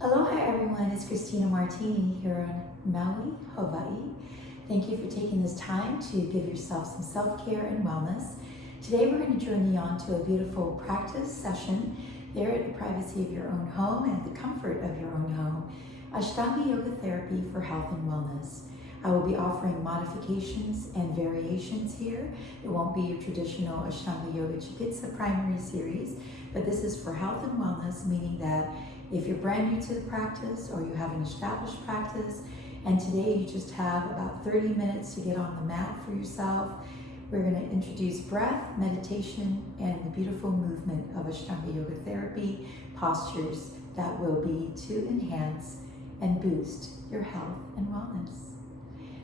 Aloha everyone, it's Christina Martini here in Maui, Hawaii. Thank you for taking this time to give yourself some self-care and wellness. Today we're going to journey on to a beautiful practice session there at the privacy of your own home and at the comfort of your own home. Ashtanga Yoga Therapy for Health and Wellness. I will be offering modifications and variations here. It won't be your traditional Ashtanga Yoga Chikitsa primary series, but this is for health and wellness, meaning that if you're brand new to the practice or you have an established practice and today you just have about 30 minutes to get on the mat for yourself, we're going to introduce breath, meditation, and the beautiful movement of Ashtanga Yoga Therapy postures that will be to enhance and boost your health and wellness.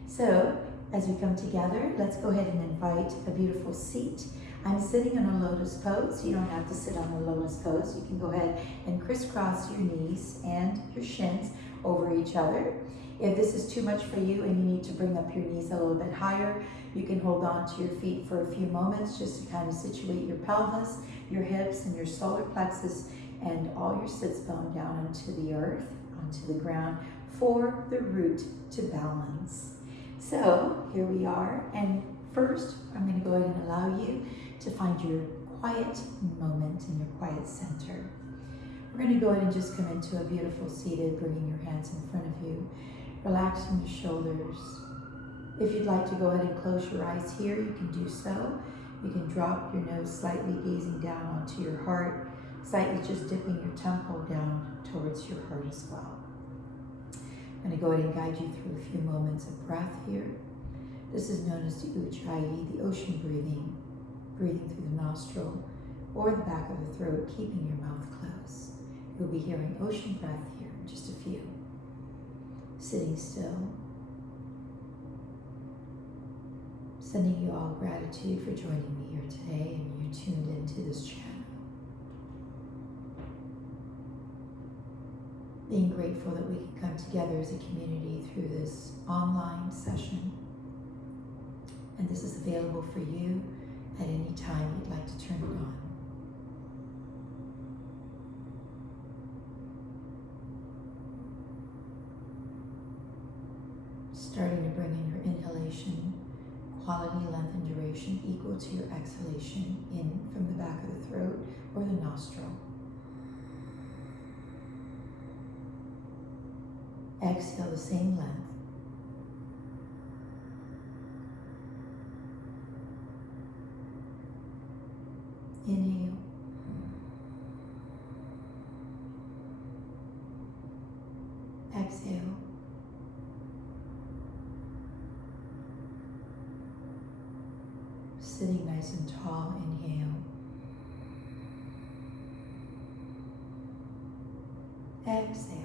So as we come together, let's go ahead and invite a beautiful seat. I'm sitting in a lotus pose. You don't have to sit on a lotus pose. You can go ahead and crisscross your knees and your shins over each other. If this is too much for you and you need to bring up your knees a little bit higher, you can hold on to your feet for a few moments just to kind of situate your pelvis, your hips, and your solar plexus, and all your sits bone down onto the earth, onto the ground, for the root to balance. So here we are, and first I'm going to go ahead and allow you to find your quiet moment in your quiet center. We're going to go ahead and just come into a beautiful seated, bringing your hands in front of you, relaxing your shoulders. If you'd like to go ahead and close your eyes here, you can do so. You can drop your nose slightly, gazing down onto your heart, slightly just dipping your temple down towards your heart as well. I'm going to go ahead and guide you through a few moments of breath here. This is known as the E-RYT, the ocean breathing. Breathing through the nostril or the back of the throat, keeping your mouth closed. You'll be hearing ocean breath here in just a few. Sitting still. Sending you all gratitude for joining me here today and you tuned into this channel. Being grateful that we can come together as a community through this online session. And this is available for you at any time you'd like to turn it on. Starting to bring in your inhalation, quality, length, and duration equal to your exhalation in from the back of the throat or the nostril. Exhale the same length. Inhale. Exhale. Sitting nice and tall, inhale. Exhale.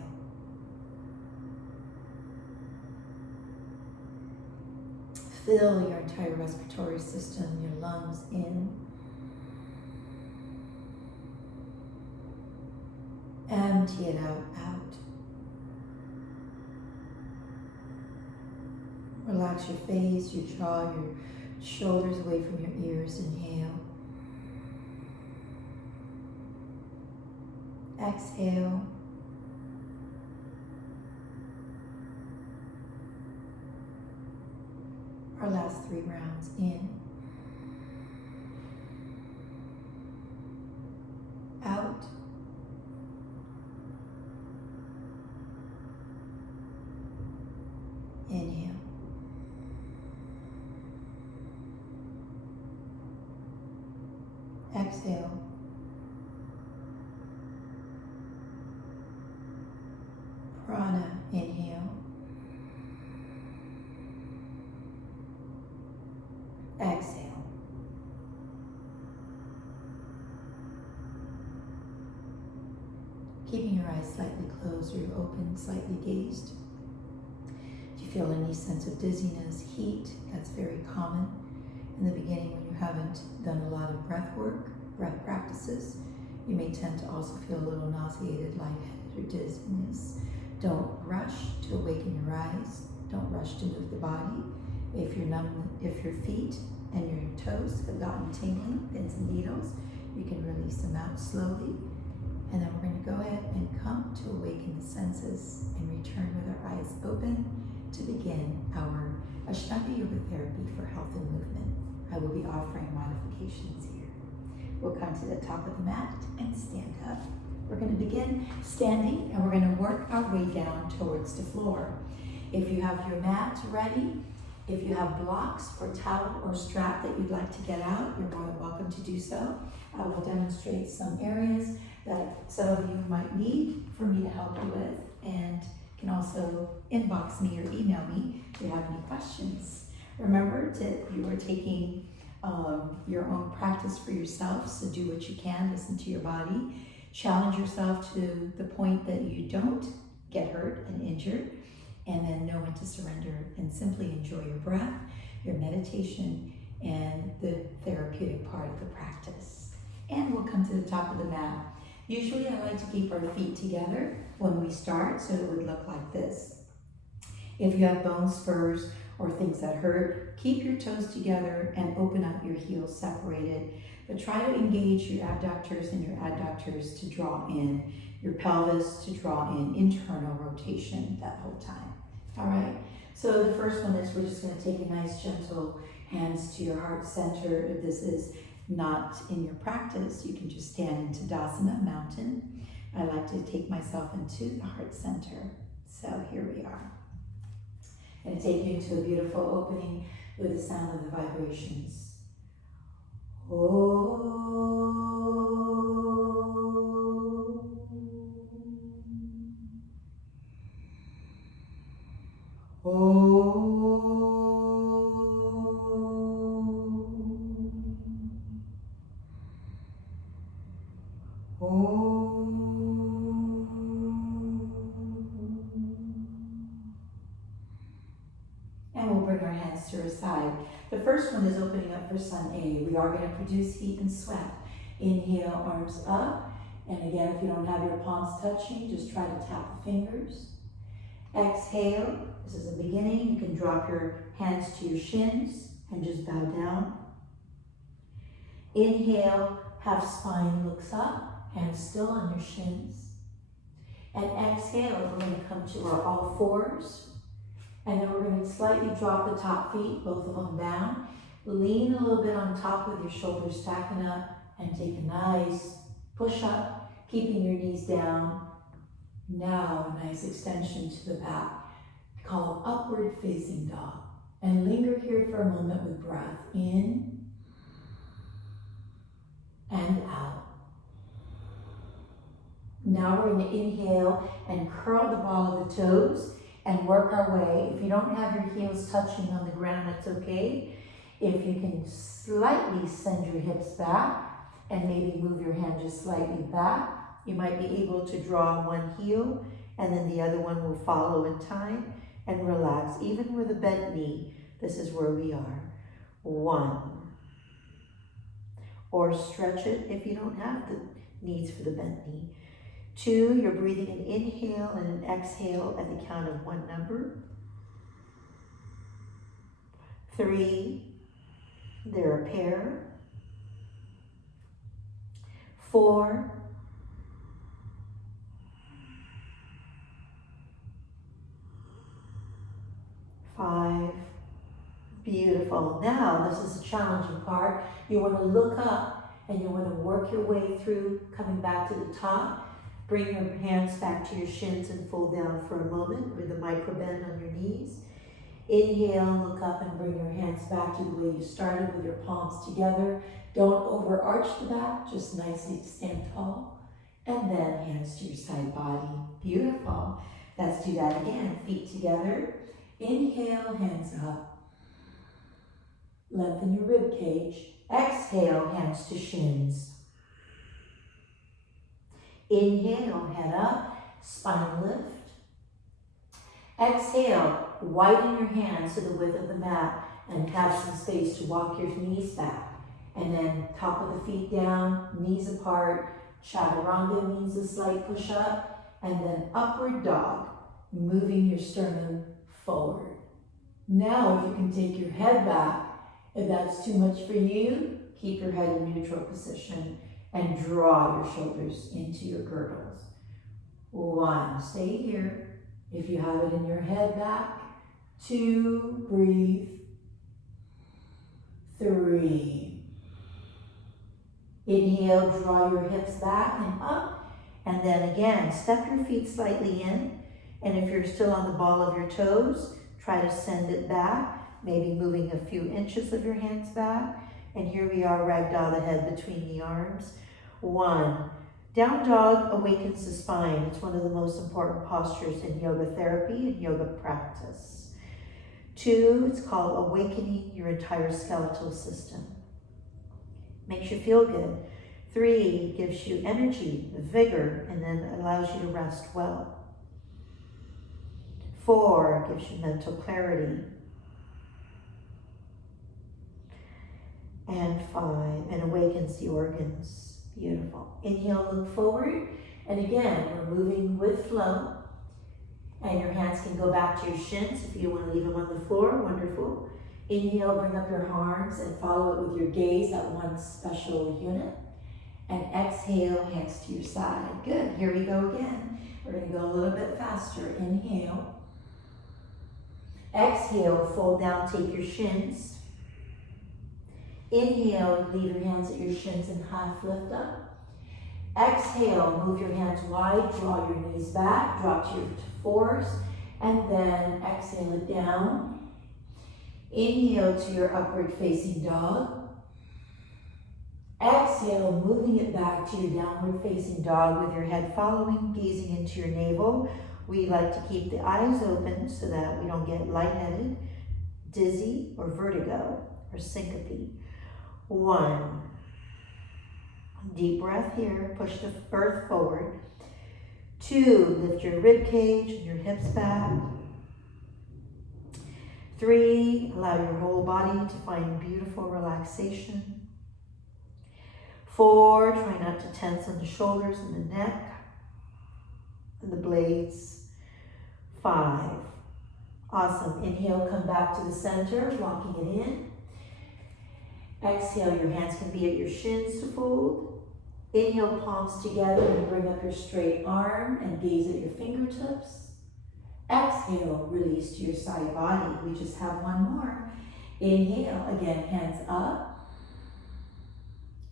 Fill your entire respiratory system, your lungs in. Empty it out. Relax your face, your jaw, your shoulders away from your ears. Inhale. Exhale. Our last 3 rounds. In. Out. Inhale. Exhale. Prana, inhale. Exhale. Keeping your eyes slightly closed or open, slightly gazed. If you feel any sense of dizziness, heat, that's very common in the beginning when you haven't done a lot of breath work, breath practices. You may tend to also feel a little nauseated, lightheaded, or dizziness. Don't rush to awaken your eyes. Don't rush to move the body. If your feet and your toes have gotten tingling, pins and needles, you can release them out slowly. And then we're going to go ahead and come to awaken the senses and return with our eyes open to begin our Ashtanga Yoga therapy for health and movement. I will be offering modifications here. We'll come to the top of the mat and stand up. We're going to begin standing and we're going to work our way down towards the floor. If you have your mat ready, if you have blocks or towel or strap that you'd like to get out, you're more than welcome to do so. I will demonstrate some areas that some of you might need for me to help you with, and you can also inbox me or email me if you have any questions. Remember that you are taking your own practice for yourself, so do what you can, listen to your body, challenge yourself to the point that you don't get hurt and injured, and then know when to surrender and simply enjoy your breath, your meditation, and the therapeutic part of the practice. And we'll come to the top of the mat. Usually I like to keep our feet together when we start, so it would look like this. If you have bone spurs or things that hurt, keep your toes together and open up your heels separated, but try to engage your abductors and your adductors to draw in, your pelvis to draw in internal rotation that whole time. All right, so the first one is we're just going to take a nice gentle hands to your heart center. If this is not in your practice, you can just stand in Dandasana, mountain. I like to take myself into the heart center. So here we are. I'm going to take you into a beautiful opening with the sound of the vibrations. Oh. And we'll bring our hands to our side. The first one is opening up for Sun A. We are going to produce heat and sweat. Inhale, arms up. And again, if you don't have your palms touching, just try to tap the fingers. Exhale. This is the beginning. You can drop your hands to your shins and just bow down. Inhale, half spine looks up, hands still on your shins. And exhale, we're going to come to our all fours. And then we're going to slightly drop the top feet, both of them down. Lean a little bit on top with your shoulders stacking up and take a nice push up, keeping your knees down. Now a nice extension to the back, called upward facing dog. And linger here for a moment with breath in and out. Now we're going to inhale and curl the ball of the toes and work our way. If you don't have your heels touching on the ground, it's okay. If you can slightly send your hips back and maybe move your hand just slightly back, you might be able to draw one heel and then the other one will follow in time, and relax. Even with a bent knee, this is where we are. 1. Or stretch it if you don't have the needs for the bent knee. 2, you're breathing an inhale and an exhale at the count of 1 number. 3, they're a pair. 4, 5, beautiful. Now, this is the challenging part. You want to look up and you want to work your way through, coming back to the top. Bring your hands back to your shins and fold down for a moment with a micro bend on your knees. Inhale, look up and bring your hands back to the way you started with your palms together. Don't overarch the back, just nicely stand tall. And then hands to your side body. Beautiful. Let's do that again. Feet together. Inhale, hands up. Lengthen your rib cage. Exhale, hands to shins. Inhale, head up, spine lift. Exhale, widen your hands to the width of the mat and have some space to walk your knees back. And then top of the feet down, knees apart. Chaturanga means a slight push up. And then upward dog, moving your sternum forward. Now if you can take your head back, if that's too much for you, keep your head in neutral position and draw your shoulders into your girdles. 1, stay here. If you have it in your head, back. 2, breathe. 3. Inhale, draw your hips back and up. And then again, step your feet slightly in. And if you're still on the ball of your toes, try to send it back, maybe moving a few inches of your hands back. And here we are, ragdoll the head between the arms. 1. Down dog awakens the spine. It's one of the most important postures in yoga therapy and yoga practice. 2, it's called awakening your entire skeletal system. Makes you feel good. 3, gives you energy, vigor, and then allows you to rest well. 4, gives you mental clarity. And 5, and awakens the organs. Beautiful. Inhale, look forward. And again, we're moving with flow. And your hands can go back to your shins if you want to leave them on the floor. Wonderful. Inhale, bring up your arms and follow it with your gaze at one special unit. And exhale, hands to your side. Good. Here we go again. We're going to go a little bit faster. Inhale. Exhale, fold down, take your shins. Inhale, leave your hands at your shins and half lift up. Exhale, move your hands wide, draw your knees back, drop to your fours, and then exhale it down. Inhale to your upward facing dog. Exhale, moving it back to your downward facing dog with your head following, gazing into your navel. We like to keep the eyes open so that we don't get lightheaded, dizzy, or vertigo, or syncope. 1. Deep breath here, push the earth forward. 2, lift your rib cage and your hips back. 3, allow your whole body to find beautiful relaxation. 4, try not to tense on the shoulders and the neck and the blades. 5. Awesome. Inhale, come back to the center, locking it in. Exhale, your hands can be at your shins to fold. Inhale, palms together and bring up your straight arm and gaze at your fingertips. Exhale, release to your side body. We just have one more. Inhale, again, hands up.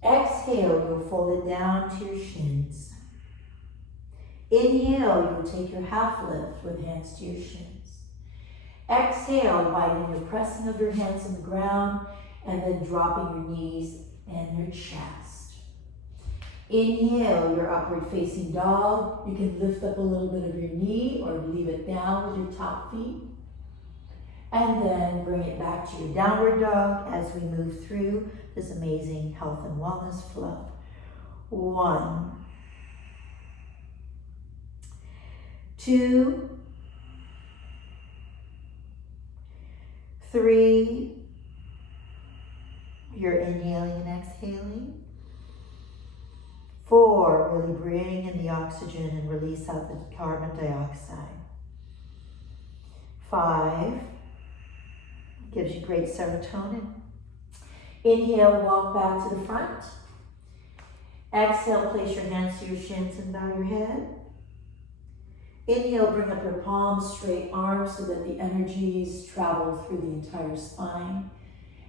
Exhale, you'll fold it down to your shins. Inhale, you'll take your half lift with hands to your shins. Exhale, widen your pressing of your hands on the ground and then dropping your knees and your chest. Inhale, your upward facing dog. You can lift up a little bit of your knee or leave it down with your top feet. And then bring it back to your downward dog as we move through this amazing health and wellness flow. 1, 2, 3. You're inhaling and exhaling. 4, really bring in the oxygen and release out the carbon dioxide. 5, gives you great serotonin. Inhale, walk back to the front. Exhale, place your hands to your shins and bow your head. Inhale, bring up your palms, straight arms so that the energies travel through the entire spine.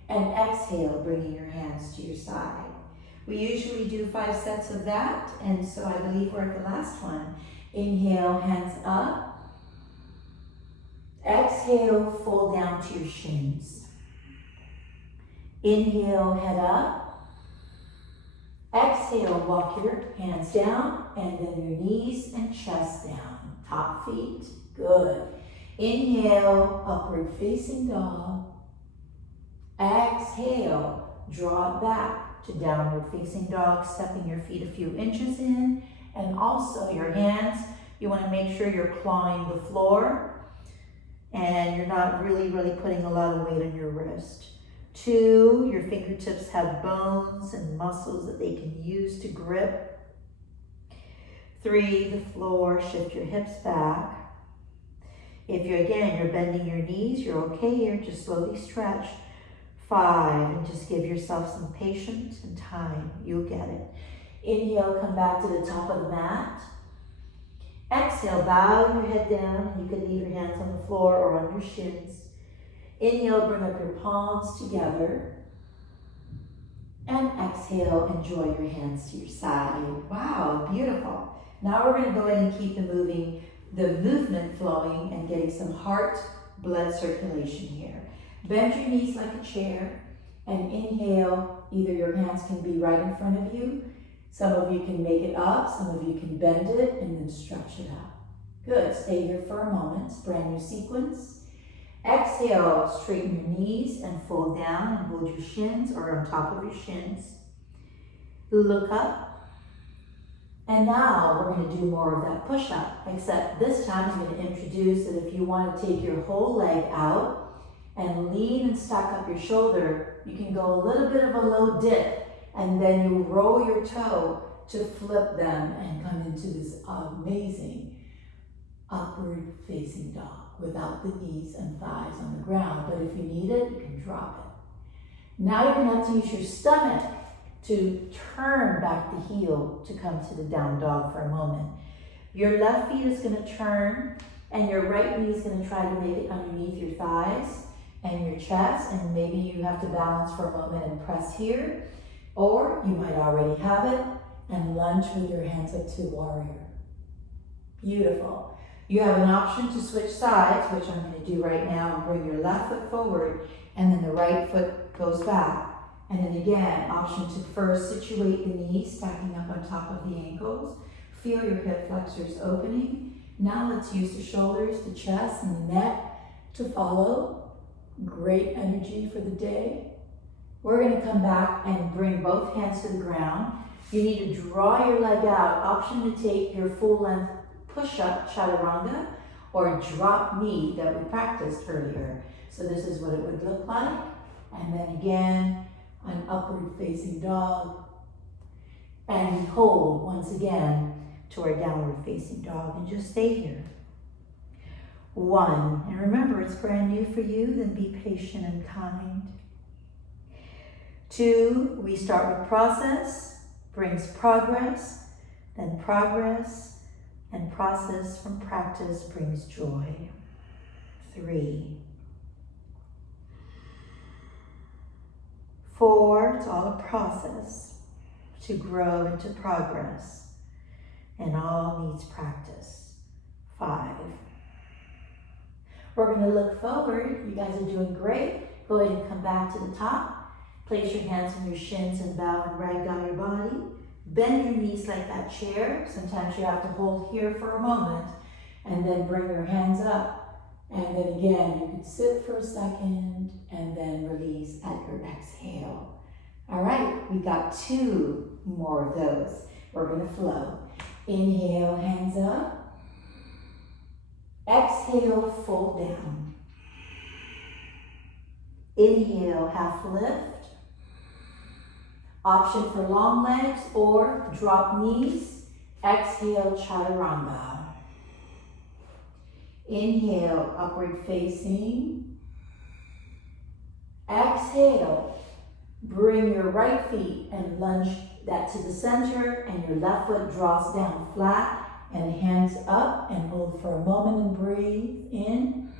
And exhale, bringing your hands to your side. We usually do 5 sets of that, and so I believe we're at the last one. Inhale, hands up. Exhale, fold down to your shins. Inhale, head up. Exhale, walk your hands down, and then your knees and chest down. Top feet, good. Inhale, upward facing dog. Exhale, draw it back to downward facing dog, stepping your feet a few inches in, and also your hands, you want to make sure you're clawing the floor and you're not really putting a lot of weight on your wrist. 2, your fingertips have bones and muscles that they can use to grip. 3, the floor, shift your hips back. If you're bending your knees, you're okay here, just slowly stretch. 5, and just give yourself some patience and time. You'll get it. Inhale, come back to the top of the mat. Exhale, bow your head down. You can leave your hands on the floor or on your shins. Inhale, bring up your palms together. And exhale, enjoy your hands to your side. Wow, beautiful. Now we're going to go ahead and keep the movement flowing and getting some heart blood circulation here. Bend your knees like a chair and inhale. Either your hands can be right in front of you. Some of you can make it up, some of you can bend it and then stretch it out. Good, stay here for a moment, brand new sequence. Exhale, straighten your knees and fold down and hold your shins or on top of your shins. Look up. And now we're going to do more of that push-up, except this time I'm going to introduce that if you want to take your whole leg out and lean and stack up your shoulder, you can go a little bit of a low dip and then you roll your toe to flip them and come into this amazing upward facing dog without the knees and thighs on the ground. But if you need it, you can drop it. Now you're going to have to use your stomach to turn back the heel to come to the down dog for a moment. Your left feet is going to turn and your right knee is going to try to make it underneath your thighs and your chest, and maybe you have to balance for a moment and press here, or you might already have it and lunge with your hands up to warrior. Beautiful. You have an option to switch sides, which I'm going to do right now, and bring your left foot forward and then the right foot goes back. And then again, option to first situate the knees, stacking up on top of the ankles. Feel your hip flexors opening. Now let's use the shoulders, the chest, and the neck to follow. Great energy for the day. We're going to come back and bring both hands to the ground. You need to draw your leg out. Option to take your full length push-up, chaturanga, or drop knee that we practiced earlier. So this is what it would look like. And then again, an upward facing dog. And we hold once again to our downward facing dog and just stay here. 1, and remember it's brand new for you, then be patient and kind. 2, we start with process, brings progress, then progress, and process from practice brings joy. 3, 4, it's all a process to grow into progress, and all needs practice. 5. We're going to look forward. You guys are doing great. Go ahead and come back to the top. Place your hands on your shins and bow and ragdoll your body. Bend your knees like that chair. Sometimes you have to hold here for a moment and then bring your hands up. And then again, you can sit for a second and then release at your exhale. All right, we got 2 more of those. We're going to flow. Inhale, hands up. Exhale, fold down. Inhale, half lift. Option for long legs or drop knees. Exhale, chaturanga. Inhale, upward facing. Exhale, bring your right feet and lunge that to the center, and your left foot draws down flat and hands up, and hold for a moment and breathe in.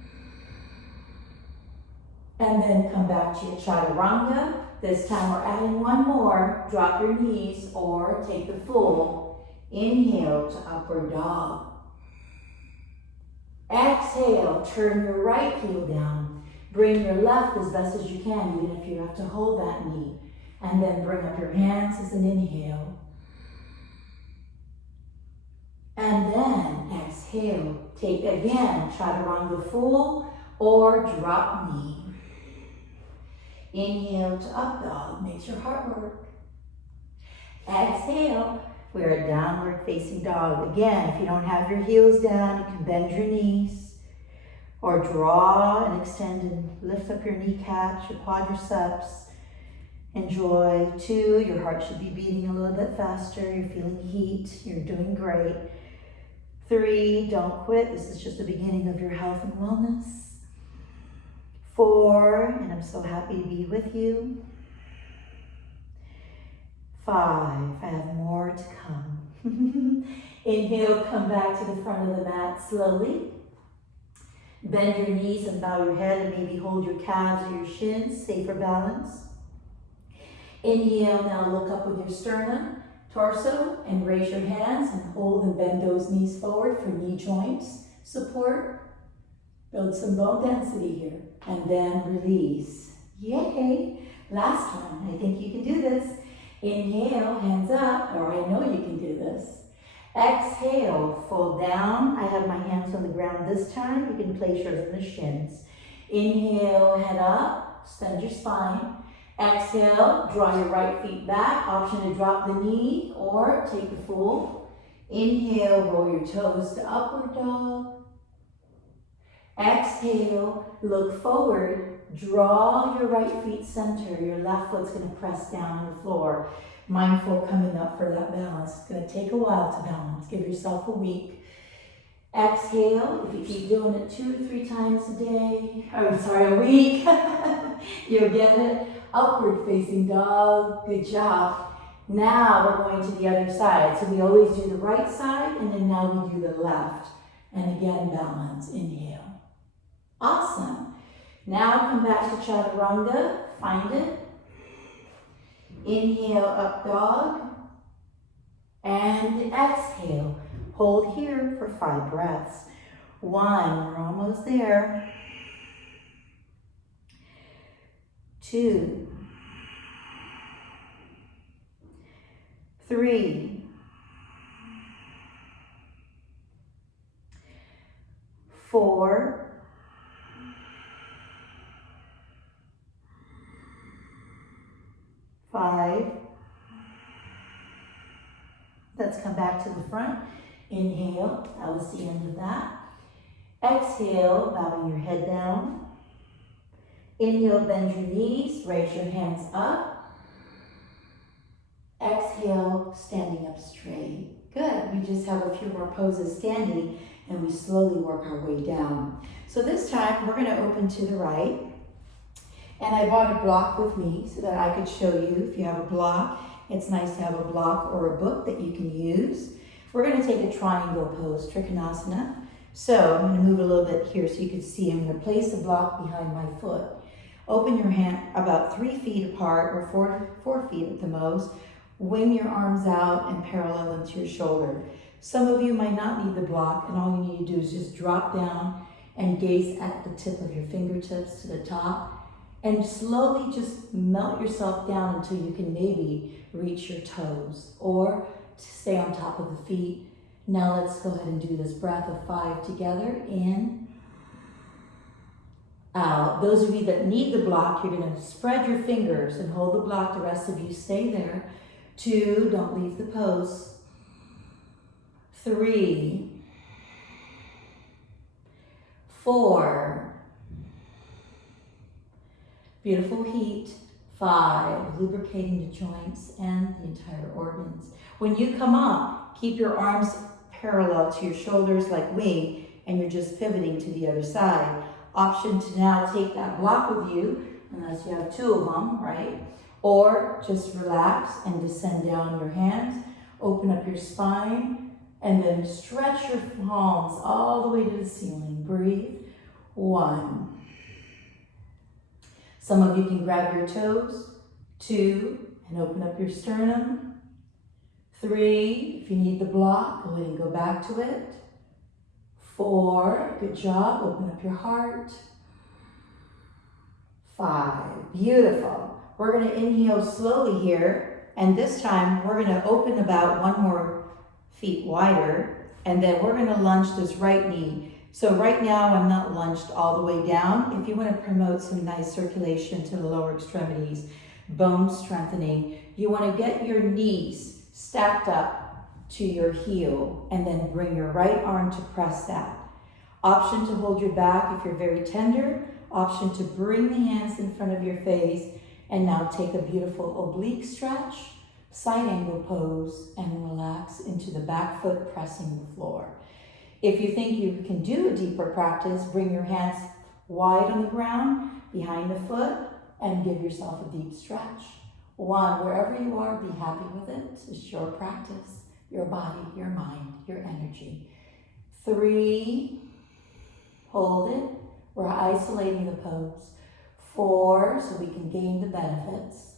And then come back to your chaturanga. This time we're adding 1 more. Drop your knees or take the full inhale to upward dog. Exhale, turn your right heel down. Bring your left as best as you can, even if you have to hold that knee. And then bring up your hands as an inhale. And then exhale, take again, chaturanga full or drop knee. Inhale to up dog, makes your heart work. Exhale, we're a downward facing dog. Again, if you don't have your heels down, you can bend your knees or draw and extend and lift up your kneecaps, your quadriceps. Enjoy. 2, your heart should be beating a little bit faster. You're feeling heat. You're doing great. 3, don't quit. This is just the beginning of your health and wellness. 4, and I'm so happy to be with you. 5, I have more to come. Inhale, come back to the front of the mat slowly. Bend your knees and bow your head and maybe hold your calves or your shins, safer balance. Inhale, now look up with your sternum, torso, and raise your hands and hold and bend those knees forward for knee joints support. Build some bone density here. And then release. Yay! Last one. I think you can do this. Inhale, hands up, or I know you can do this. Exhale, fold down. I have my hands on the ground this time. You can place yours in the shins. Inhale, head up, extend your spine. Exhale, draw your right feet back. Option to drop the knee or take the full. Inhale, roll your toes to upward dog. Exhale, look forward. Draw your right feet center. Your left foot's going to press down on the floor. Mindful coming up for that balance. It's going to take a while to balance. Give yourself a week. Exhale. If you keep doing it 2 to 3 times a week, you'll get it. Upward facing dog. Good job. Now we're going to the other side. So we always do the right side, and then now we do the left. And again, balance. Inhale. Awesome. Now come back to Chaturanga. Find it. Inhale, up dog. And exhale. Hold here for 5 breaths. 1, we're almost there. 2, 3, 4, 5. Let's come back to the front. Inhale, that was the end of that. Exhale, bowing your head down. Inhale, bend your knees, raise your hands up. Exhale, standing up straight. Good, we just have a few more poses standing and we slowly work our way down. So this time we're gonna open to the right. And I brought a block with me so that I could show you if you have a block. It's nice to have a block or a book that you can use. We're going to take a triangle pose, Trikonasana. So I'm going to move a little bit here so you can see. I'm going to place a block behind my foot. Open your hand about 3 feet apart or 4 feet at the most. Wing your arms out and parallel them to your shoulder. Some of you might not need the block, and all you need to do is just drop down and gaze at the tip of your fingertips to the top. And slowly just melt yourself down until you can maybe reach your toes or stay on top of the feet. Now let's go ahead and do this breath of 5 together. In, out. Those of you that need the block, you're going to spread your fingers and hold the block. The rest of you stay there. 2, don't leave the pose. 3, 4, beautiful heat. 5, lubricating the joints and the entire organs. When you come up, keep your arms parallel to your shoulders like wing, and you're just pivoting to the other side. Option to now take that block with you, unless you have 2 of them, right? Or just relax and descend down your hands, open up your spine, and then stretch your palms all the way to the ceiling. Breathe. 1. Some of you can grab your toes. 2, and open up your sternum. 3, if you need the block, go ahead and go back to it. 4, good job, open up your heart. 5, beautiful. We're gonna inhale slowly here, and this time we're gonna open about 1 more feet wider, and then we're gonna lunge this right knee. So right now I'm not lunged all the way down. If you want to promote some nice circulation to the lower extremities, bone strengthening, you want to get your knees stacked up to your heel and then bring your right arm to press that. Option to hold your back if you're very tender. Option to bring the hands in front of your face and now take a beautiful oblique stretch, side angle pose, and relax into the back foot pressing the floor. If you think you can do a deeper practice, bring your hands wide on the ground, behind the foot, and give yourself a deep stretch. 1, wherever you are, be happy with it. It's your practice. your body, your mind, your energy. 3, hold it. We're isolating the pose. 4, so we can gain the benefits.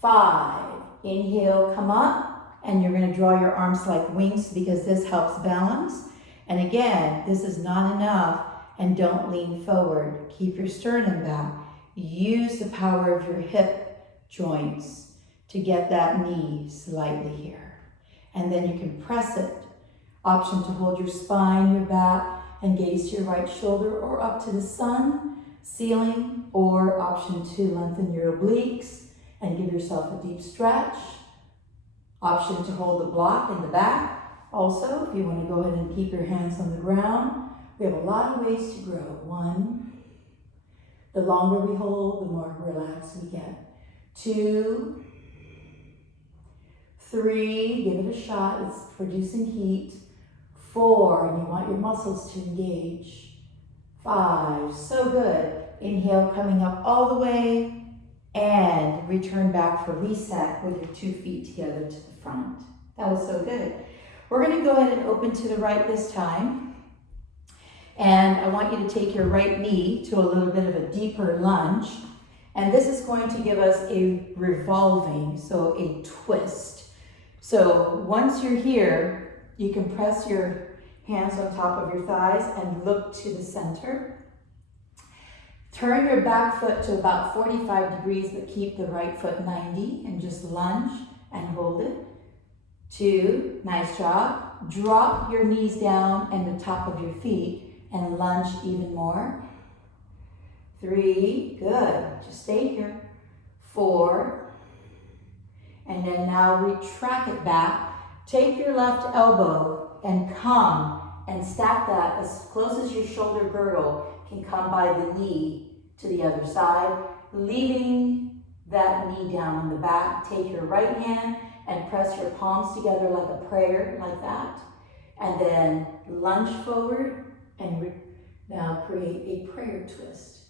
5, inhale, come up, and you're going to draw your arms like wings because this helps balance. And again, this is not enough, and don't lean forward. Keep your sternum back. Use the power of your hip joints to get that knee slightly here. And then you can press it. Option to hold your spine, your back, and gaze to your right shoulder or up to the sun, ceiling, or option to lengthen your obliques and give yourself a deep stretch. Option to hold the block in the back. Also, if you want to go ahead and keep your hands on the ground, we have a lot of ways to grow. 1, the longer we hold, the more relaxed we get. 2, 3, give it a shot, it's producing heat. 4, and you want your muscles to engage. 5, so good. Inhale, coming up all the way, and return back for reset with your 2 feet together to the front. That was so good. We're going to go ahead and open to the right this time. And I want you to take your right knee to a little bit of a deeper lunge. And this is going to give us a revolving, so a twist. So once you're here, you can press your hands on top of your thighs and look to the center. Turn your back foot to about 45 degrees, but keep the right foot 90 and just lunge and hold it. 2, nice job. Drop your knees down and the top of your feet and lunge even more. 3, good, just stay here. 4, and then now retract it back. Take your left elbow and come and stack that as close as your shoulder girdle can come by the knee to the other side, leaving that knee down in the back. Take your right hand and press your palms together like a prayer, like that. And then lunge forward and now create a prayer twist.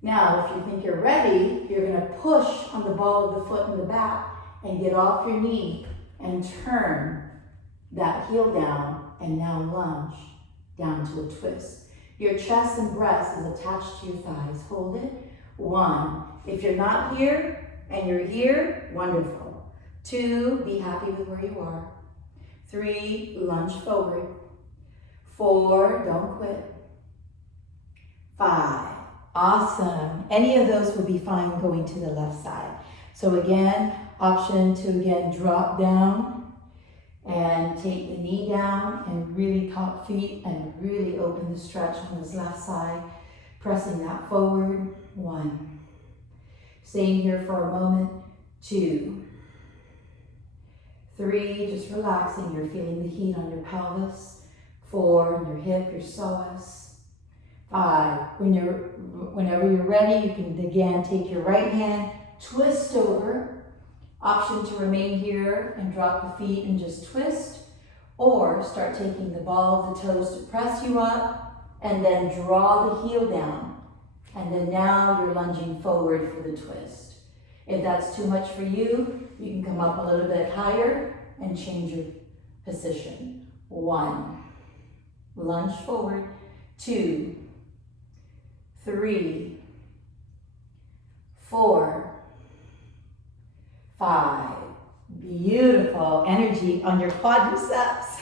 Now, if you think you're ready, you're going to push on the ball of the foot in the back and get off your knee and turn that heel down and now lunge down to a twist. Your chest and breast is attached to your thighs. Hold it. 1, if you're not here and you're here, wonderful. 2, be happy with where you are. 3, lunge forward. 4, don't quit. 5, awesome. Any of those would be fine going to the left side. So again, option to again drop down and take the knee down and really top feet and really open the stretch on this left side, pressing that forward. 1, staying here for a moment. 2, 3, just relaxing. You're feeling the heat on your pelvis. 4, on your hip, your psoas. 5, whenever you're ready, you can again take your right hand, twist over. Option to remain here and drop the feet and just twist, or start taking the ball of the toes to press you up and then draw the heel down. And then now you're lunging forward for the twist. If that's too much for you, you can come up a little bit higher and change your position. 1, lunge forward. 2, 3, 4, 5, beautiful energy on your quadriceps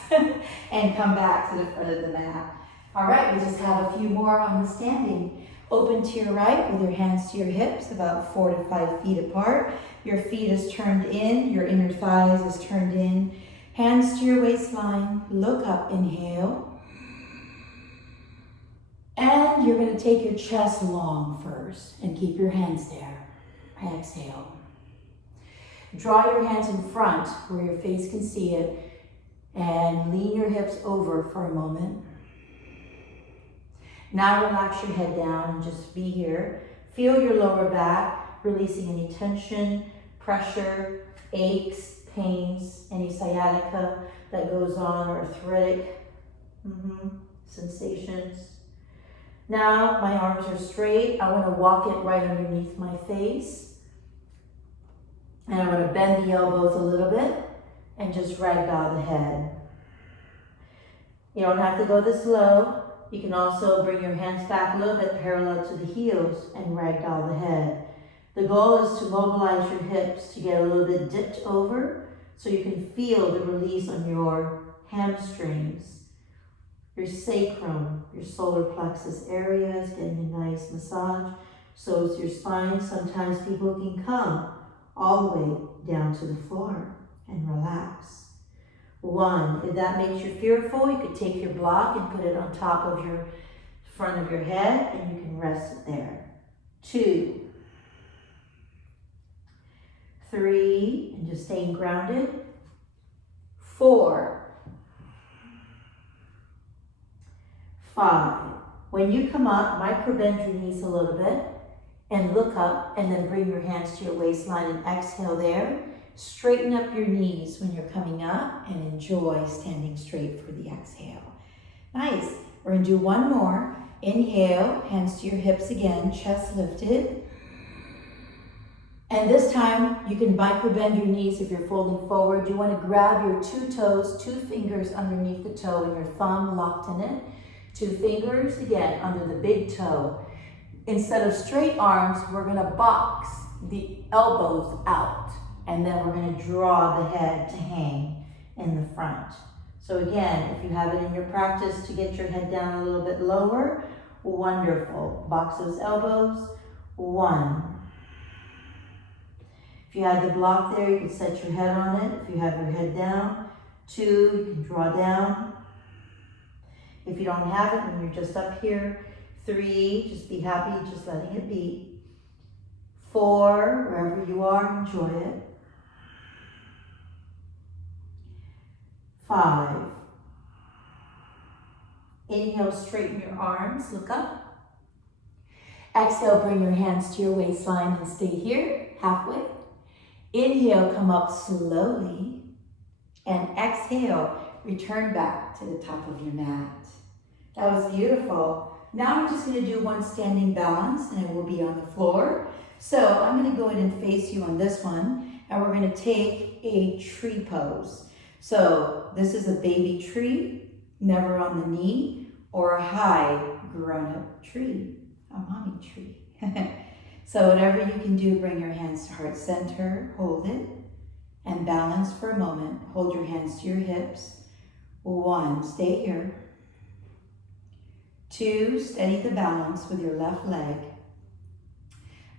and come back to the front of the mat. All right, we just have a few more on the standing. Open to your right with your hands to your hips, about 4 to 5 feet apart. Your feet is turned in, your inner thighs is turned in. Hands to your waistline, look up, inhale. And you're going to take your chest long first and keep your hands there. Exhale. Draw your hands in front where your face can see it and lean your hips over for a moment. Now relax your head down and just be here. Feel your lower back, releasing any tension, pressure, aches, pains, any sciatica that goes on, or arthritic sensations. Now my arms are straight. I want to walk it right underneath my face. And I'm going to bend the elbows a little bit and just ragdoll the head. You don't have to go this low. You can also bring your hands back a little bit parallel to the heels and ragdoll the head. The goal is to mobilize your hips to get a little bit dipped over so you can feel the release on your hamstrings, your sacrum, your solar plexus areas, getting a nice massage. So is your spine. Sometimes people can come all the way down to the floor and relax. 1, if that makes you fearful, you could take your block and put it on top of your front of your head and you can rest it there. 2, 3, and just staying grounded. 4, 5. When you come up, micro-bend your knees a little bit and look up and then bring your hands to your waistline and exhale there. Straighten up your knees when you're coming up and enjoy standing straight for the exhale. Nice. We're going to do one more. Inhale, hands to your hips again, chest lifted. And this time you can micro bend your knees if you're folding forward. You want to grab your 2 toes, 2 fingers underneath the toe and your thumb locked in it. 2 fingers again under the big toe. Instead of straight arms, we're going to box the elbows out. And then we're going to draw the head to hang in the front. So again, if you have it in your practice to get your head down a little bit lower, wonderful. Box those elbows. 1. If you had the block there, you can set your head on it. If you have your head down. 2, you can draw down. If you don't have it and you're just up here. 3, just be happy, just letting it be. 4, wherever you are, enjoy it. 5. Inhale, straighten your arms, look up. Exhale, bring your hands to your waistline and stay here, halfway. Inhale, come up slowly. And exhale, return back to the top of your mat. That was beautiful. Now we're just going to do one standing balance and it will be on the floor. So I'm going to go ahead and face you on this one and we're going to take a tree pose. So this is a baby tree, never on the knee, or a high grown-up tree, a mommy tree. So whatever you can do, bring your hands to heart center, hold it, and balance for a moment. Hold your hands to your hips. 1, stay here. 2, steady the balance with your left leg.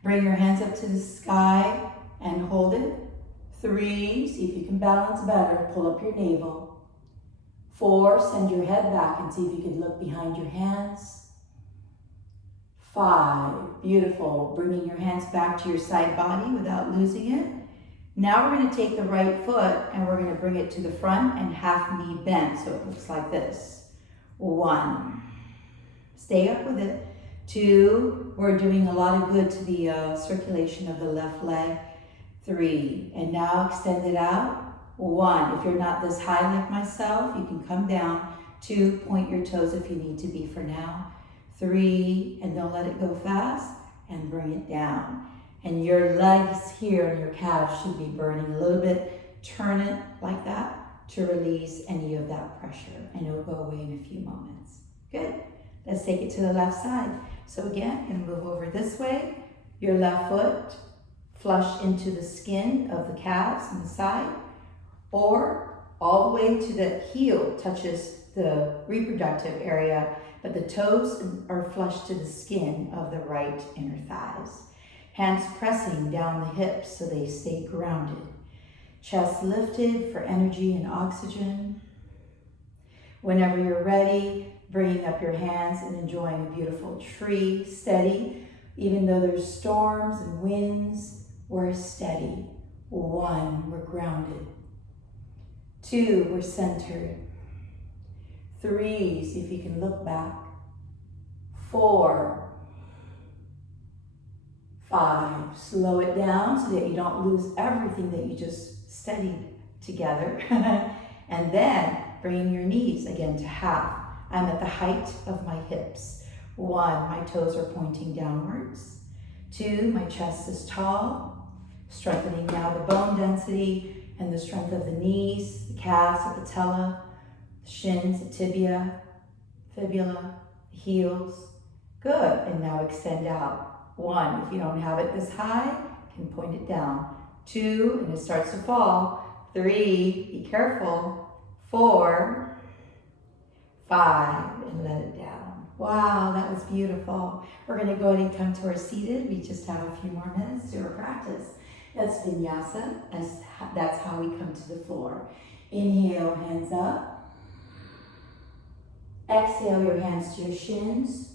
Bring your hands up to the sky and hold it. 3, see if you can balance better, pull up your navel. 4, send your head back and see if you can look behind your hands. 5, beautiful, bringing your hands back to your side body without losing it. Now we're going to take the right foot and we're going to bring it to the front and half knee bend, so it looks like this. 1, stay up with it. 2, we're doing a lot of good to the circulation of the left leg. 3, and now extend it out. 1, if you're not this high like myself, you can come down. 2, point your toes if you need to be for now. 3, and don't let it go fast, and bring it down. And your legs here and your calves should be burning a little bit. Turn it like that to release any of that pressure, and it'll go away in a few moments. Good. Let's take it to the left side. So again, and move over this way. Your left foot flush into the skin of the calves on the side, or all the way to the heel touches the reproductive area, but the toes are flush to the skin of the right inner thighs. Hands pressing down the hips so they stay grounded. Chest lifted for energy and oxygen. Whenever you're ready, bringing up your hands and enjoying a beautiful tree, steady. Even though there's storms and winds, we're steady. 1, we're grounded. 2, we're centered. 3, see if you can look back. 4, 5, slow it down so that you don't lose everything that you just studied together. And then bringing your knees again to half. I'm at the height of my hips. 1, my toes are pointing downwards. 2, my chest is tall, strengthening now the bone density. and the strength of the knees, the calves, the patella, the shins, the tibia, fibula, the heels. Good, and now extend out. 1, if you don't have it this high, you can point it down. 2, and it starts to fall. 3, be careful. 4, 5, and let it down. Wow, that was beautiful. We're gonna go ahead and come to our seated. We just have a few more minutes to our practice. That's Vinyasa, that's how we come to the floor. Inhale, hands up. Exhale, your hands to your shins.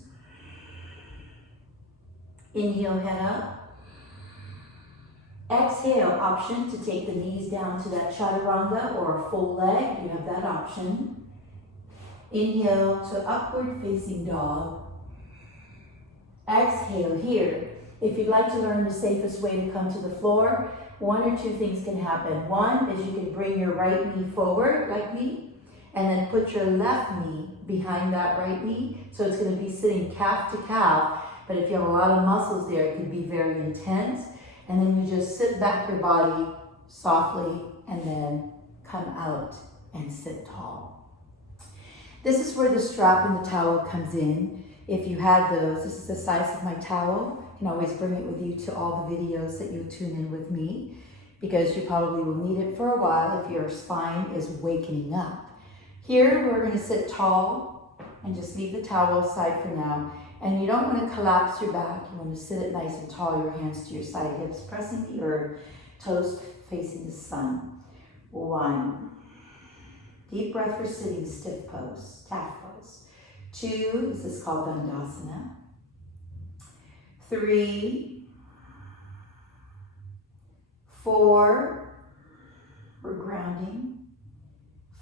Inhale, head up. Exhale, option to take the knees down to that chaturanga or a full leg. You have that option. Inhale to upward facing dog. Exhale here. If you'd like to learn the safest way to come to the floor, 1 or 2 things can happen. 1 is you can bring your right knee forward like me, and then put your left knee behind that right knee. So it's going to be sitting calf to calf, but if you have a lot of muscles there, it can be very intense. And then you just sit back your body softly and then come out and sit tall. This is where the strap and the towel comes in. If you had those, this is the size of my towel. You can always bring it with you to all the videos that you tune in with me, because you probably will need it for a while if your spine is wakening up. Here, we're going to sit tall and just leave the towel aside for now. And you don't want to collapse your back. You want to sit it nice and tall, your hands to your side hips, pressing the earth, toes facing the sun. 1. Deep breath for sitting, stiff pose, calf pose. 2, this is called Dandasana. 3, 4, we're grounding.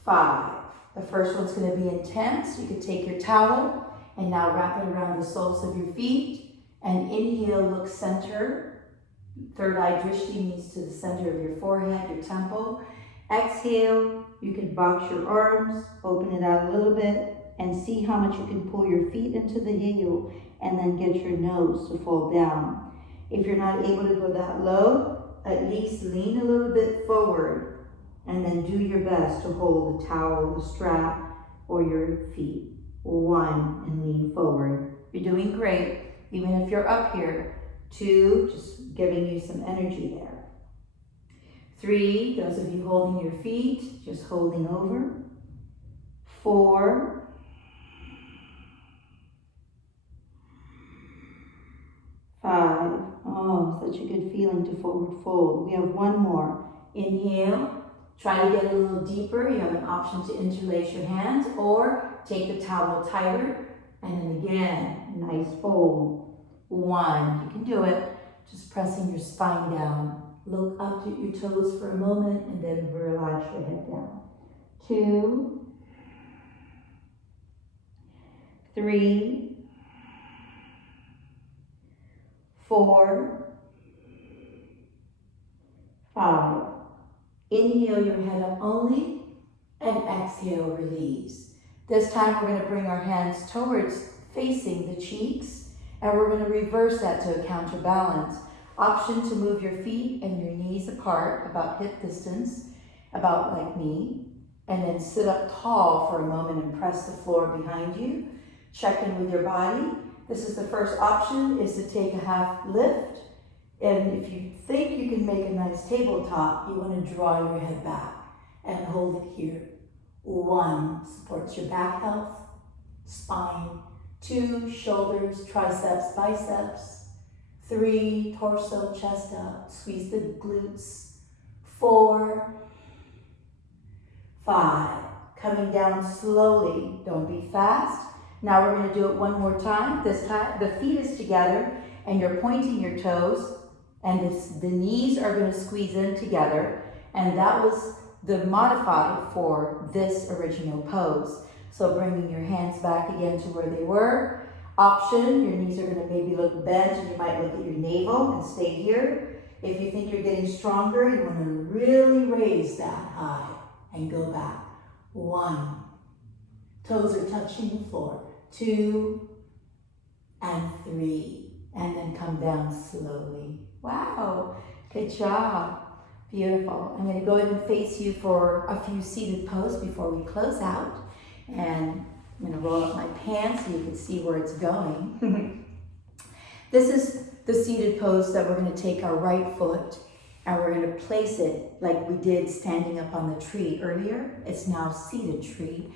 5, the first one's going to be intense. You can take your towel and now wrap it around the soles of your feet, and inhale, look center. Third eye drishti means to the center of your forehead, your temple. Exhale, you can box your arms, open it out a little bit, and see how much you can pull your feet into the heel, and then get your nose to fall down. If you're not able to go that low, at least lean a little bit forward, and then do your best to hold the towel, the strap, or your feet. 1, and lean forward. You're doing great, even if you're up here. 2, just giving you some energy there. 3, those of you holding your feet, just holding over. 4, 5, oh, such a good feeling to forward fold. We have 1 more. Inhale, try to get a little deeper. You have an option to interlace your hands or take the towel tighter, and then again, nice fold. 1, you can do it. Just pressing your spine down. Look up to your toes for a moment, and then relax your head down. 2, 3, 4, 5. Inhale your head up only, and exhale, release. This time we're going to bring our hands towards facing the cheeks, and we're going to reverse that to a counterbalance. Option to move your feet and your knees apart, about hip distance, about like me, and then sit up tall for a moment and press the floor behind you. Check in with your body. This is the first option, is to take a half lift. And if you think you can make a nice tabletop, you want to draw your head back and hold it here. 1, supports your back health, spine. 2, shoulders, triceps, biceps. 3, torso, chest up, squeeze the glutes. 4, 5, coming down slowly, don't be fast. Now we're going to do it 1 more time. This time the feet is together and you're pointing your toes, and the knees are going to squeeze in together, and that was the modified for this original pose. So bringing your hands back again to where they were. Option, your knees are going to maybe look bent, and you might look at your navel and stay here. If you think you're getting stronger, you want to really raise that high and go back. 1, toes are touching the floor. 2, and 3, and then come down slowly. Wow, good job. Beautiful. I'm going to go ahead and face you for a few seated poses before we close out. And I'm going to roll up my pants so you can see where it's going. This is the seated pose that we're going to take our right foot and we're going to place it like we did standing up on the tree earlier. It's now seated tree.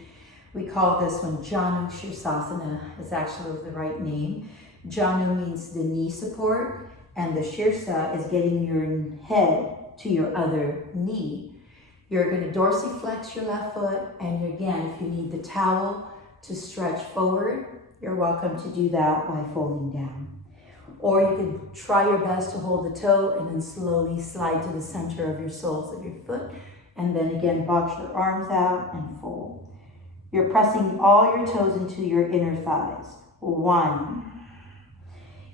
We call this one Janu Shirsasana. It's actually the right name. Janu means the knee support, and the Shirsa is getting your head to your other knee. You're going to dorsiflex your left foot, and again, if you need the towel to stretch forward, you're welcome to do that by folding down. Or you can try your best to hold the toe and then slowly slide to the center of your soles of your foot, and then again, box your arms out and fold. You're pressing all your toes into your inner thighs. 1.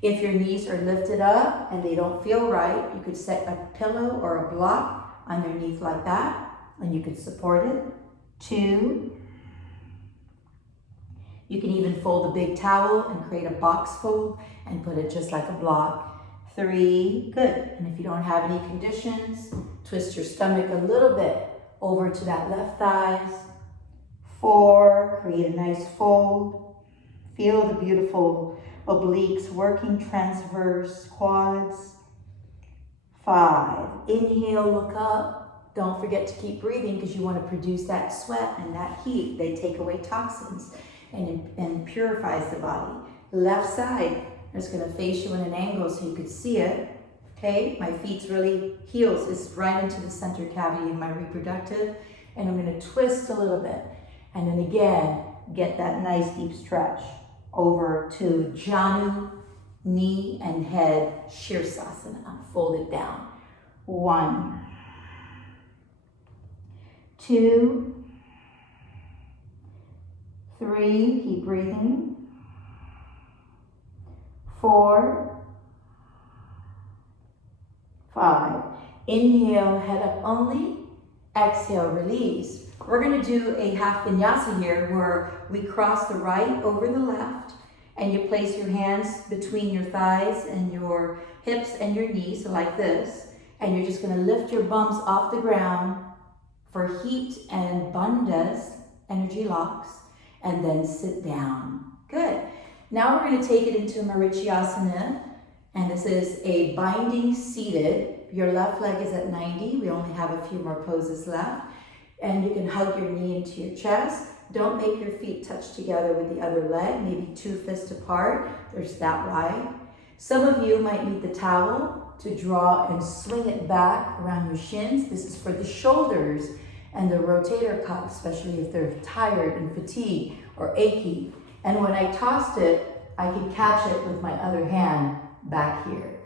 If your knees are lifted up and they don't feel right, you could set a pillow or a block underneath like that, and you could support it. 2. You can even fold a big towel and create a box fold and put it just like a block. 3, good. And if you don't have any conditions, twist your stomach a little bit over to that left thighs. 4, create a nice fold. Feel the beautiful obliques working, transverse quads. 5, inhale, look up. Don't forget to keep breathing because you want to produce that sweat and that heat. They take away toxins and purifies the body. Left side, I'm just going to face you in an angle so you could see it. Okay, my feet's really, heels is right into the center cavity of my reproductive, and I'm going to twist a little bit. And then again, get that nice deep stretch over to Janu, knee and head, Shirsasana. Fold it down. 1, 2, 3, keep breathing. 4, 5. Inhale, head up only. Exhale, release. We're going to do a half vinyasa here where we cross the right over the left and you place your hands between your thighs and your hips and your knees, so like this. And you're just going to lift your bums off the ground for heat and bandhas, energy locks, and then sit down. Good. Now we're going to take it into Marichyasana, and this is a binding seated. Your left leg is at 90. We only have a few more poses left. And you can hug your knee into your chest. Don't make your feet touch together with the other leg, maybe 2 fists apart. There's that wide. Some of you might need the towel to draw and swing it back around your shins. This is for the shoulders and the rotator cuff, especially if they're tired and fatigued or achy. And when I tossed it, I could catch it with my other hand back here.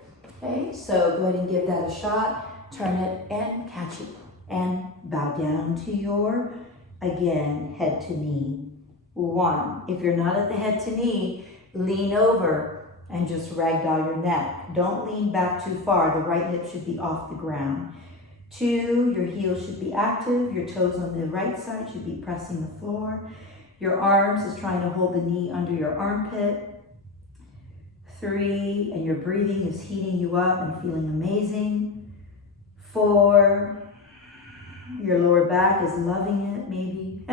Okay, so go ahead and give that a shot. Turn it and catch it. And bow down to your, again, head to knee. 1. If you're not at the head to knee, lean over and just ragdoll your neck. Don't lean back too far. The right hip should be off the ground. 2, your heels should be active. Your toes on the right side should be pressing the floor. Your arms is trying to hold the knee under your armpit. 3, and your breathing is heating you up and feeling amazing. 4, your lower back is loving it, maybe.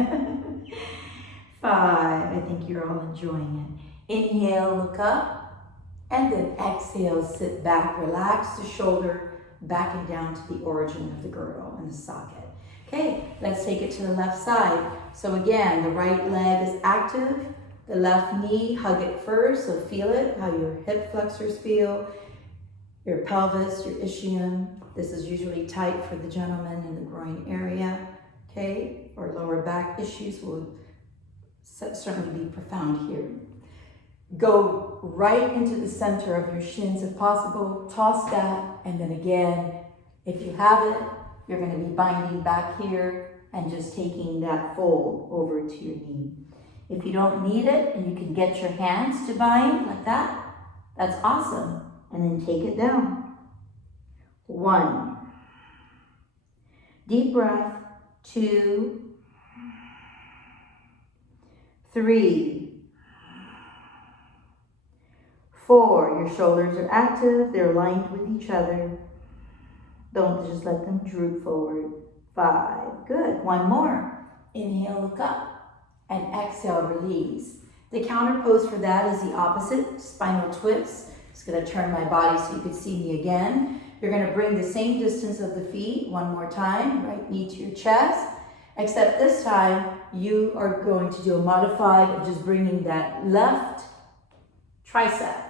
5, I think you're all enjoying it. Inhale, look up, and then exhale, sit back, relax the shoulder back and down to the origin of the girdle and the socket. Okay, let's take it to the left side. So again, the right leg is active, the left knee, hug it first, so feel it, how your hip flexors feel, your pelvis, your ischium. This is usually tight for the gentleman in the groin area, okay? Or lower back issues will certainly be profound here. Go right into the center of your shins if possible, toss that, and then again, if you have it, you're going to be binding back here and just taking that fold over to your knee. If you don't need it and you can get your hands to bind like that, that's awesome. And then take it down. 1. Deep breath. 2. 3. 4. Your shoulders are active. They're aligned with each other. Don't just let them droop forward. 5. Good. One more. Inhale, look up, and exhale, release. The counter pose for that is the opposite, spinal twist. Just gonna turn my body so you can see me again. You're gonna bring the same distance of the feet one more time, right knee to your chest, except this time you are going to do a modified of just bringing that left tricep,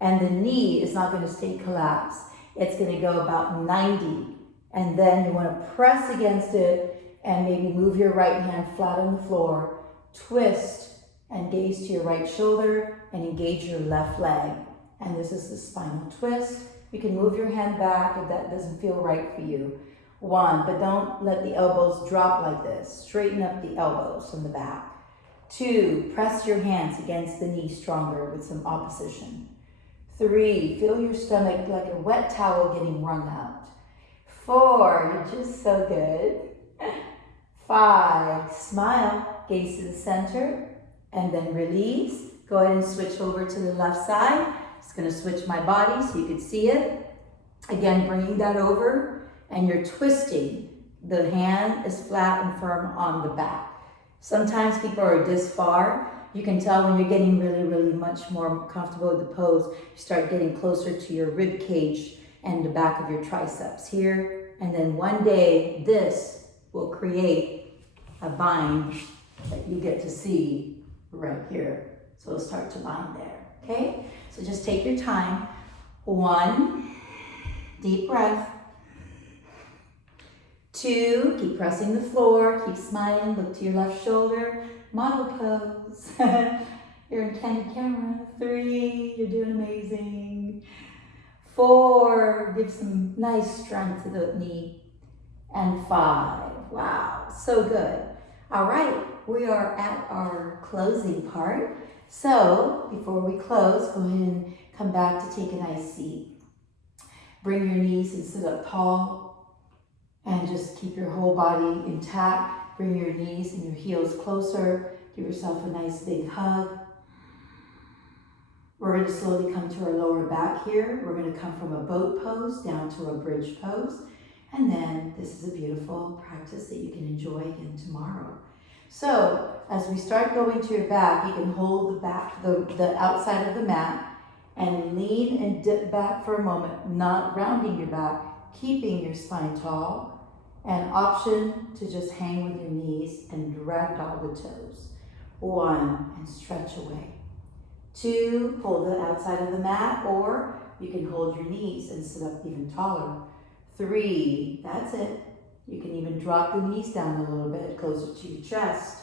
and the knee is not gonna stay collapsed. It's gonna go about 90, and then you wanna press against it and maybe move your right hand flat on the floor, twist and gaze to your right shoulder and engage your left leg. And this is the spinal twist. You can move your hand back if that doesn't feel right for you. 1, but don't let the elbows drop like this. Straighten up the elbows from the back. 2, press your hands against the knee stronger with some opposition. 3, feel your stomach like a wet towel getting wrung out. 4, you're just so good. 5, smile, gaze to the center, and then release. Go ahead and switch over to the left side. Just gonna switch my body so you can see it. Again, bringing that over, and you're twisting. The hand is flat and firm on the back. Sometimes people are this far. You can tell when you're getting really, really much more comfortable with the pose. You start getting closer to your rib cage and the back of your triceps here. And then one day, this will create a bind that you get to see right here. So it'll start to bind there, okay? So just take your time. 1, deep breath. 2, keep pressing the floor, keep smiling, look to your left shoulder, model pose. You're in candid camera. 3, you're doing amazing. 4, give some nice strength to the knee. And 5, wow, so good. All right, we are at our closing part. So before we close, go ahead and come back to take a nice seat. Bring your knees and sit up tall and just keep your whole body intact. Bring your knees and your heels closer. Give yourself a nice big hug. We're going to slowly come to our lower back here. We're going to come from a boat pose down to a bridge pose. And then this is a beautiful practice that you can enjoy again tomorrow. So as we start going to your back, you can hold the back, the outside of the mat, and lean and dip back for a moment, not rounding your back, keeping your spine tall, and option to just hang with your knees and ragdoll the toes. 1, and stretch away. 2, hold the outside of the mat, or you can hold your knees and sit up even taller. 3, that's it. You can even drop the knees down a little bit closer to your chest.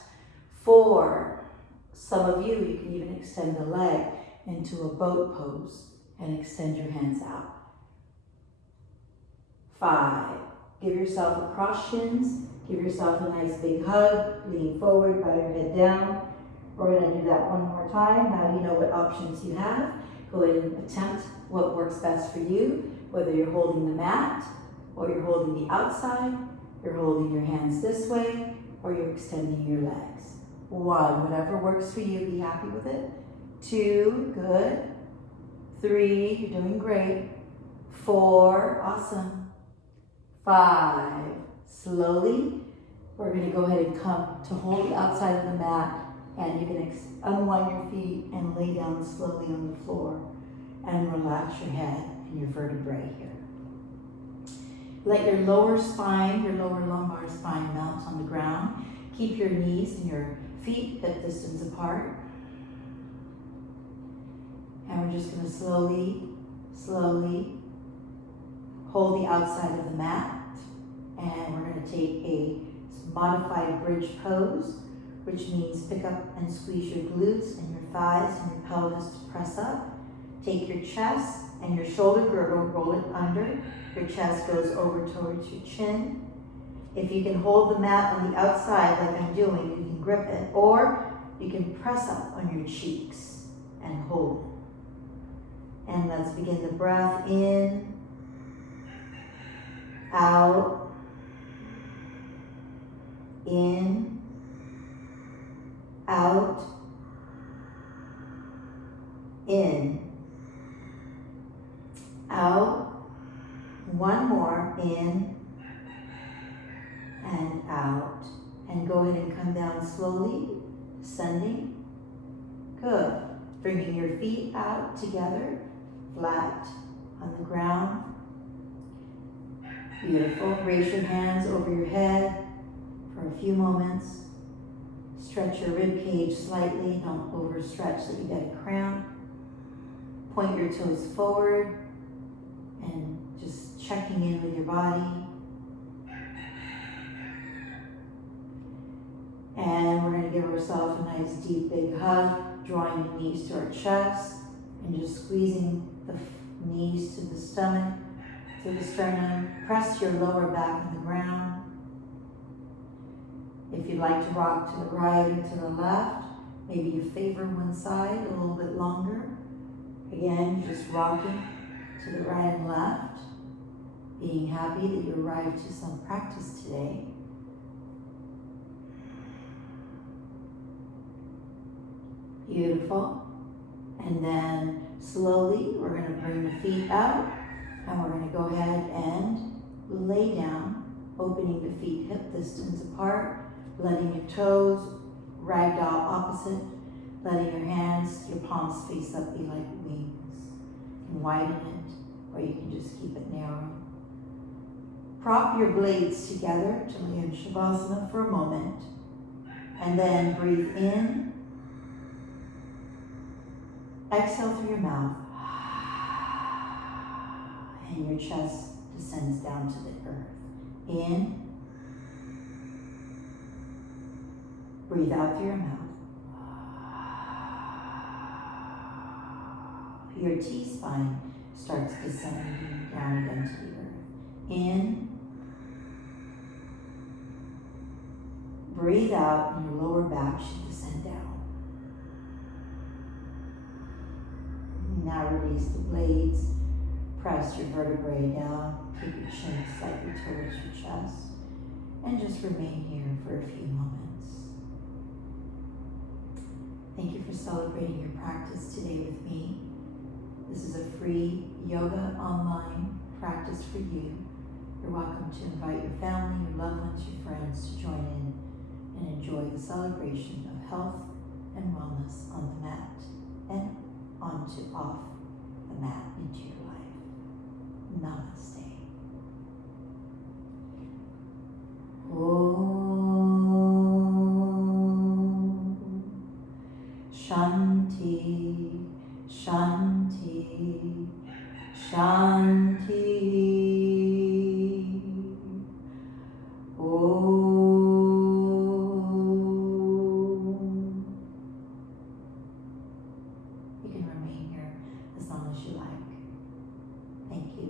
4, some of you can even extend the leg into a boat pose and extend your hands out. 5, give yourself a cross shins, give yourself a nice big hug, lean forward, bow your head down. We're going to do that one more time. Now you know what options you have. Go ahead and attempt what works best for you, whether you're holding the mat, or you're holding the outside, you're holding your hands this way, or you're extending your legs. 1, whatever works for you, be happy with it. 2, good. 3, you're doing great. 4, awesome. 5, slowly, we're going to go ahead and come to hold the outside of the mat, and you can unwind your feet and lay down slowly on the floor and relax your head and your vertebrae here. Let your lower spine, your lower lumbar spine melt on the ground. Keep your knees and your feet hip distance apart. And we're just going to slowly hold the outside of the mat. And we're going to take a modified bridge pose, which means pick up and squeeze your glutes and your thighs and your pelvis to press up. Take your chest and your shoulder girdle, roll it under. Your chest goes over towards your chin. If you can hold the mat on the outside like I'm doing, you can grip it, or you can press up on your cheeks and hold it. And let's begin the breath in, out, in, out, in, out. One more, in and out. And go ahead and come down slowly, descending. Good. Bringing your feet out together, flat on the ground. Beautiful. Raise your hands over your head for a few moments. Stretch your rib cage slightly. Don't overstretch so you get a cramp. Point your toes forward and just checking in with your body. And we're going to give ourselves a nice deep big hug, drawing the knees to our chest and just squeezing the knees to the stomach, to the sternum. Press your lower back on the ground. If you'd like to rock to the right or to the left, maybe you favor one side a little bit longer. Again, just rocking to the right and left, being happy that you arrived to some practice today. Beautiful. And then slowly we're going to bring the feet out and we're going to go ahead and lay down, opening the feet hip distance apart, letting your toes ragdoll opposite, letting your hands, your palms face up, be like wings. You can widen it or you can just keep it narrow. Prop your blades together to lay in Shavasana for a moment and then breathe in. Exhale through your mouth, and your chest descends down to the earth. In, breathe out through your mouth. Your T-spine starts descending down again to the earth. In, breathe out, and your lower back should descend down. Now release the blades, press your vertebrae down, keep your chin slightly towards your chest, and just remain here for a few moments. Thank you for celebrating your practice today with me. This is a free yoga online practice for you. You're welcome to invite your family, your loved ones, your friends to join in and enjoy the celebration of health and wellness on the mat and onto off the mat into your life. Namaste. Om Shanti, Shanti, Shanti. Om. You can remain here as long as you like. Thank you.